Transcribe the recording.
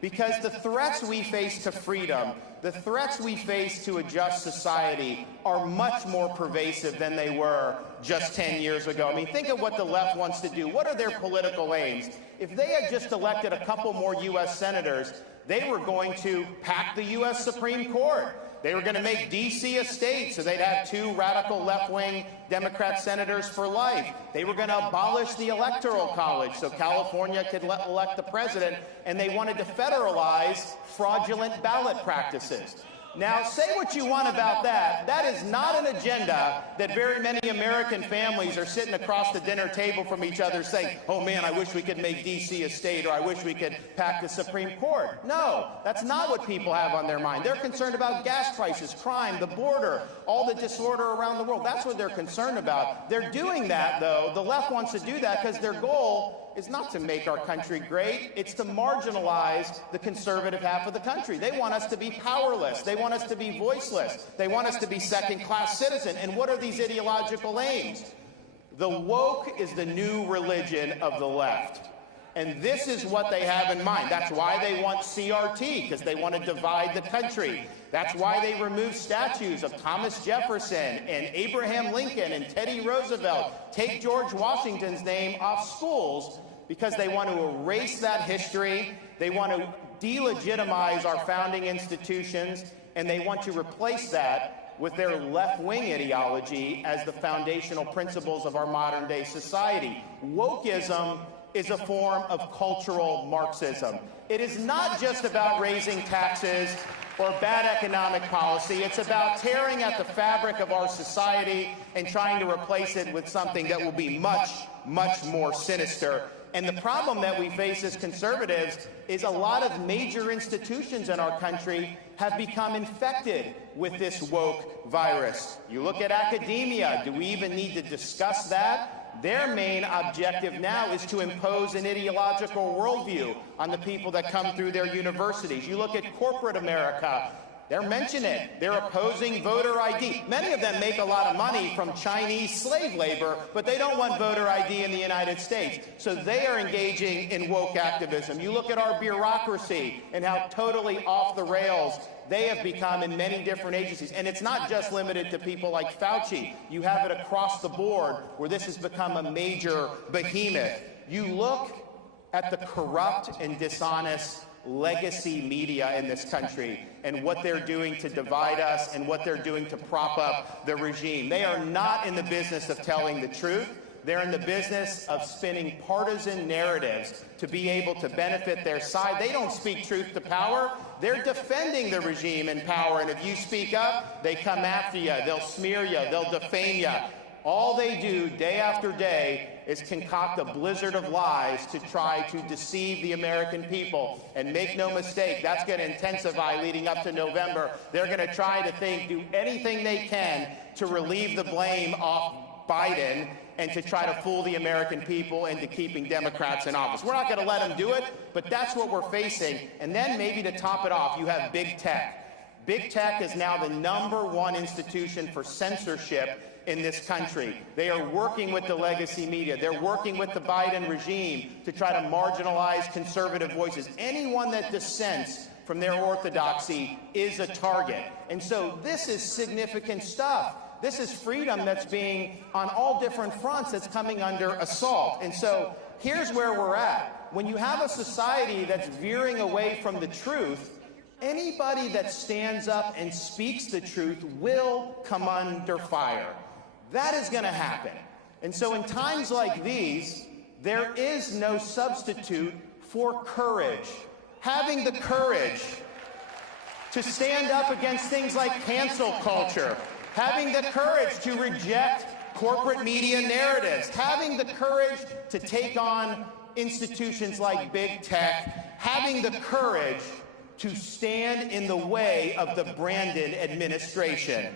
Because the threats we face to freedom, the threats we face to a just society are much more pervasive than they were just 10 years ago. I mean, think of what the left wants to do. What are their political aims? If they had just elected a couple more U.S. senators, they were going to pack the U.S. Supreme Court. They were going to make D.C. a state, so they'd have 2 radical left-wing Democrat senators for life. They were going to abolish the Electoral College so California could elect the president, and they wanted to federalize fraudulent ballot practices. Now, say what you want about that. That is not an agenda that very many American families are sitting across the dinner table from each other saying, oh man, I wish we could make D.C. a state, or I wish we could pack the Supreme Court. No, that's not what people have on their mind. They're concerned about gas prices, crime, the border, all the disorder around the world. That's what they're concerned about. They're doing that, though. The left wants to do that because their goal is not to make our country great. It's to marginalize the conservative half of the country. They want us to be powerless. They want us to be voiceless. They want us to be second-class citizen. And what are these ideological aims? The woke is the new religion of the left. And this is what they have in mind. That's why they want CRT, because they want to divide the country. That's why they removed statues of Thomas Jefferson and Abraham Lincoln and Teddy Roosevelt. Take George Washington's name off schools, because they want to erase that history. They want to delegitimize our founding institutions, and they want to replace that with their left-wing ideology as the foundational principles of our modern-day society. Wokeism is a form of cultural Marxism. It is not just about raising taxes or bad economic policy. It's about tearing at the fabric of our society and trying to replace it with something that will be much, much more sinister. And the problem that we face as conservatives is a lot of major institutions in our country have become infected with this woke virus. You look at academia. Do we even need to discuss that? Their main objective now is to impose an ideological worldview on the people that come through their universities. You look at corporate America. They're mentioning it. They're opposing voter ID. Many of them make a lot of money from Chinese slave labor, but they don't want voter ID in the United States. So they are engaging in woke activism. You look at our bureaucracy and how totally off the rails they have become in many different agencies. And it's not just limited to people like Fauci. You have it across the board where this has become a major behemoth. You look at the corrupt and dishonest legacy media in this country and what they're doing to divide us and what they're doing to prop up the regime. They are not in the business of telling the truth. They're in the business of spinning partisan narratives to be able to benefit their side. They don't speak truth to power. They're defending the regime in power. And if you speak up, they come after you. They'll smear you. They'll defame you. All they do day after day is concoct a blizzard of lies to try to deceive the American people. And make no mistake, that's going to intensify leading up to November. They're going to try to do anything they can to relieve the blame off Biden and to try to fool the American people into keeping Democrats in office. We're not going to let them do it, but that's what we're facing. And then maybe to top it off, you have big tech. Big tech is now the #1 institution for censorship in this country. They are working with the legacy media. They're working with the Biden regime to try to marginalize conservative voices. Anyone that dissents from their orthodoxy is a target. And so this is significant stuff. This is freedom that's being, on all different fronts, that's coming under assault. And so here's where we're at. When you have a society that's veering away from the truth, anybody that stands up and speaks the truth will come under fire. That is going to happen. And so in times like these, there is no substitute for courage. Having the courage to stand up against things like cancel culture, having the courage to reject corporate media narratives, having the courage to take on institutions like big tech, having the courage to stand in the way of the Brandon administration.